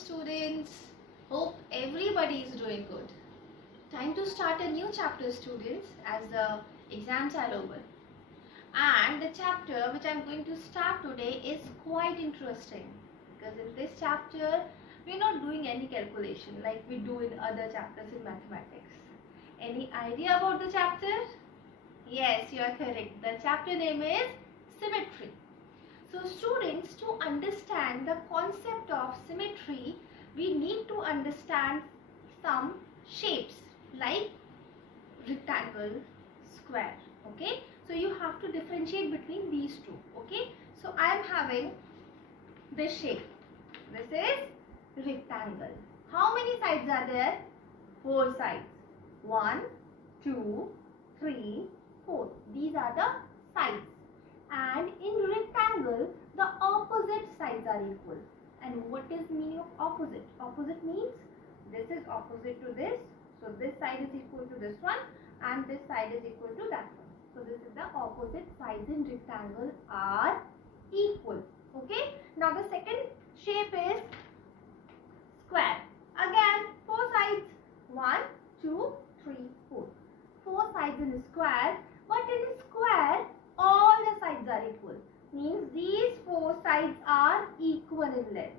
students. Hope everybody is doing good. Time to start a new chapter, students, as the exams are over. And the chapter which I am going to start today is quite interesting, because in this chapter we are not doing any calculation like we do in other chapters in mathematics. Any idea about the chapter? Yes, you are correct. The chapter name is symmetry. So students, to understand the concept of symmetry, we need to understand some shapes like rectangle, square. Okay, so you have to differentiate between these two. Okay, so I am having this shape. This is rectangle. How many sides are there? 4 sides. 1, 2, 3, 4. These are the sides. And in rectangle, the opposite sides are equal. And what is meaning of opposite? Opposite means this is opposite to this. So this side is equal to this one and this side is equal to that one. So this is the opposite sides in rectangle are equal. Okay. Now the second shape is square. Again 4 sides. 1, 2, 3, 4. 4 sides in a square. But in a square, all the sides are equal. Means these 4 sides are equal in length.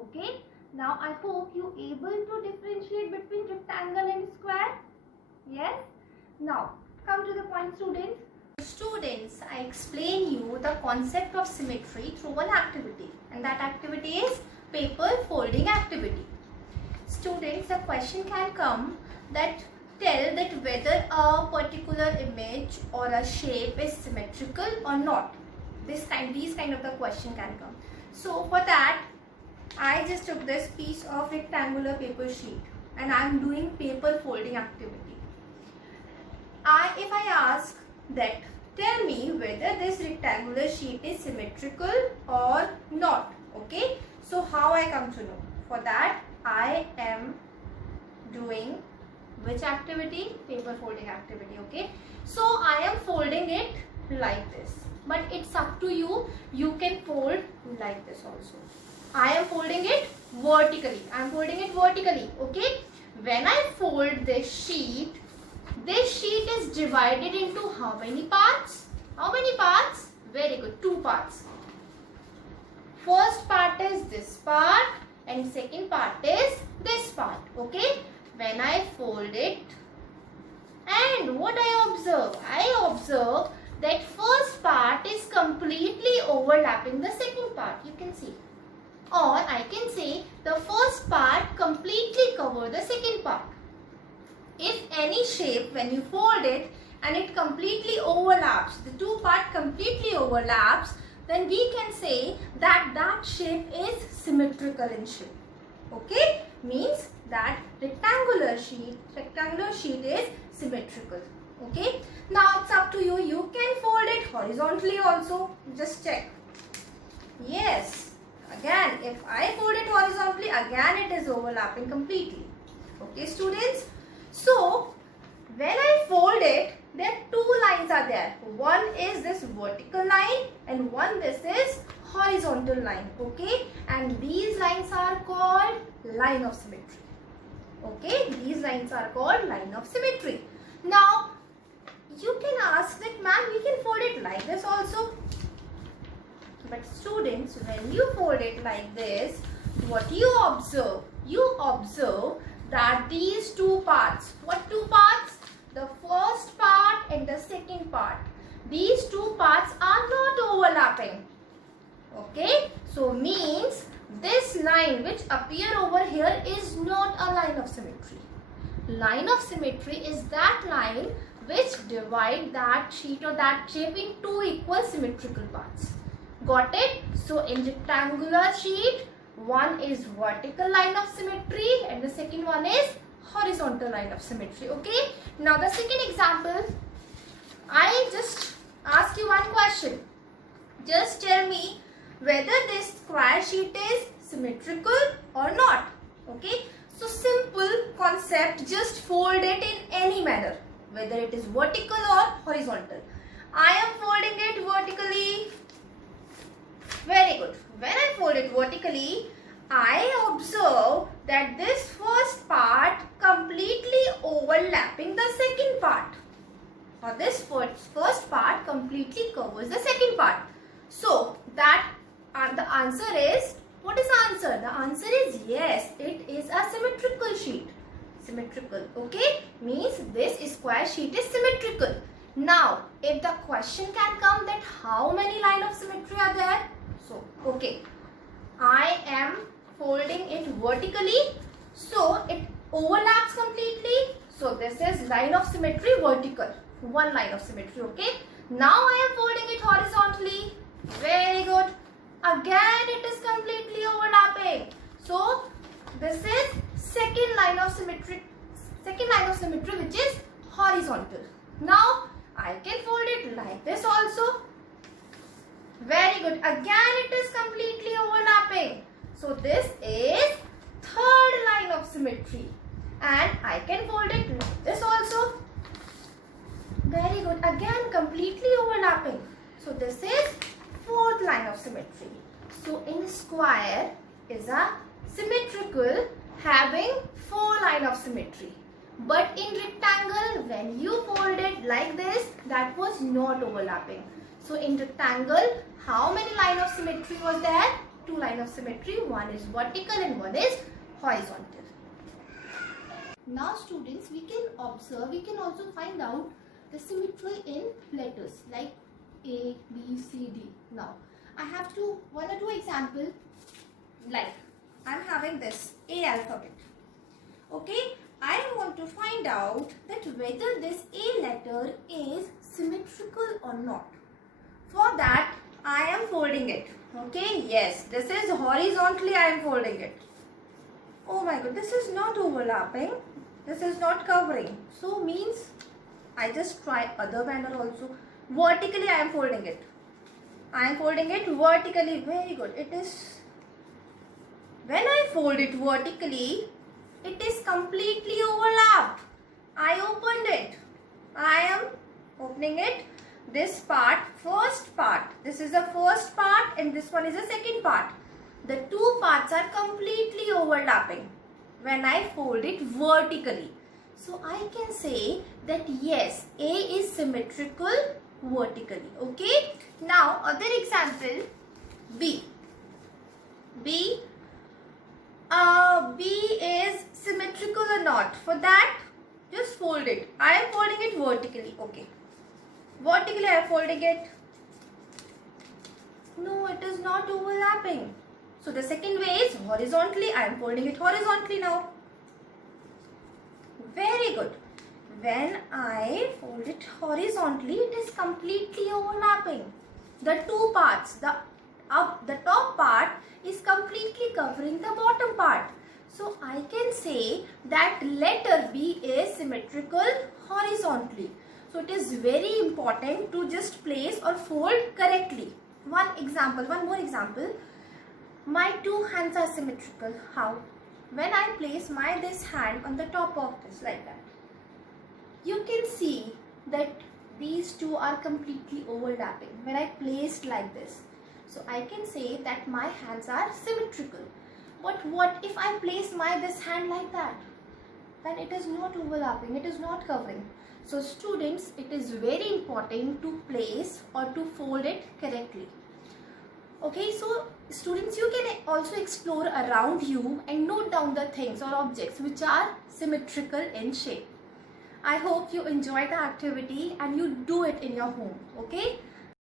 Okay. Now I hope you able to differentiate between rectangle and square. Yes. Now come to the point, students. Students, I explain you the concept of symmetry through one activity, and that activity is paper folding activity. Students, a question can come that tell that whether a particular image or a shape is symmetrical or not. These kind of the question can come. So for that, I just took this piece of rectangular paper sheet and I am doing paper folding activity. If I ask that tell me whether this rectangular sheet is symmetrical or not. Okay, so how I come to know? For that, I am doing which activity? Paper folding activity. Okay, so I am folding it like this, but it's up to you. You can fold like this also. I am folding it vertically. I am folding it vertically. Okay, when I fold this sheet is divided into how many parts? How many parts? Very good, 2 parts. First part is this part and second part is this part. Okay, when I fold it, and what I observe? I observe that first part is completely overlapping the second part. You can see. Or I can say the first part completely covers the second part. If any shape, when you fold it and it completely overlaps, the 2 parts completely overlaps, then we can say that that shape is symmetrical in shape. Okay, means that rectangular sheet is symmetrical. Okay, now it's up to you. You can fold it horizontally also. Just check. Yes, again if I fold it horizontally, again it is overlapping completely. Okay, students. So when I fold it, there 2 lines are there. One is this vertical line and one this is horizontal line. Okay, and these lines are called line of symmetry. Okay, these lines are called line of symmetry. Now you can ask that, ma'am, we can fold it like this also. But students, when you fold it like this, what you observe? You observe that these 2 parts, what 2 parts? The first part and the second part. These 2 parts are not overlapping. Okay, so means this line which appear over here is not a line of symmetry. Line of symmetry is that line which divide that sheet or that shape in 2 equal symmetrical parts. Got it? So in rectangular sheet, one is vertical line of symmetry and the second one is horizontal line of symmetry. Okay, now the second example, I just ask you one question. Just tell me whether this square sheet is symmetrical or not. Okay, so simple concept, just fold it in any manner, whether it is vertical or horizontal. I am folding it vertically. Very good. When I fold it vertically, I observe that this first part completely overlapping the second part. Now this first part completely covers the second part. So that the answer is, what is the answer? The answer is yes, it is a symmetrical sheet. Symmetrical, okay? Means this square sheet is symmetrical. Now, if the question can come that how many lines of symmetry are there? So, okay, I am folding it vertically, so it overlaps completely. So this is line of symmetry vertical, one line of symmetry, okay? Now I am folding it horizontally. Very good. Again it is completely overlapping. So this is second line of symmetry which is horizontal. Now I can fold it like this also. Very good. Again it is completely overlapping. So this is third line of symmetry, and I can fold it like this also. Very good. Again completely overlapping. So this is fourth line of symmetry. So in square is a symmetrical having four line of symmetry. But in rectangle, when you fold it like this, that was not overlapping. So in rectangle, how many line of symmetry was there? Two line of symmetry. One is vertical and one is horizontal. Now students, we can observe, we can also find out the symmetry in letters like A, B, C, D. Now, I have one or two examples. Like, I am having this A alphabet. Okay, I want to find out that whether this A letter is symmetrical or not. For that, I am folding it. Okay, yes, this is horizontally I am folding it. Oh my god, this is not overlapping. This is not covering. So means I just try other manner also. Vertically I am folding it. I am folding it vertically. Very good. It is, when I fold it vertically, it is completely overlapped. I opened it. I am opening it. This part, first part. This is the first part and this one is the second part. The two parts are completely overlapping when I fold it vertically. So I can say that yes, A is symmetrical vertically. Okay. Now other example, B. B is symmetrical or not? For that, just fold it. I am folding it vertically. Okay. Vertically I am folding it. No, it is not overlapping. So the second way is horizontally. I am folding it horizontally now. Very good. When I fold it horizontally, it is completely overlapping. The two parts, the top part is completely covering the bottom part. So I can say that letter B is symmetrical horizontally. So it is very important to just place or fold correctly. One more example. My two hands are symmetrical. How? When I place this hand on the top of this like that, you can see that these two are completely overlapping when I placed like this. So I can say that my hands are symmetrical. But what if I place this hand like that? Then it is not overlapping, it is not covering. So students, it is very important to place or to fold it correctly. Okay, so students, you can also explore around you and note down the things or objects which are symmetrical in shape. I hope you enjoy the activity and you do it in your home. Okay.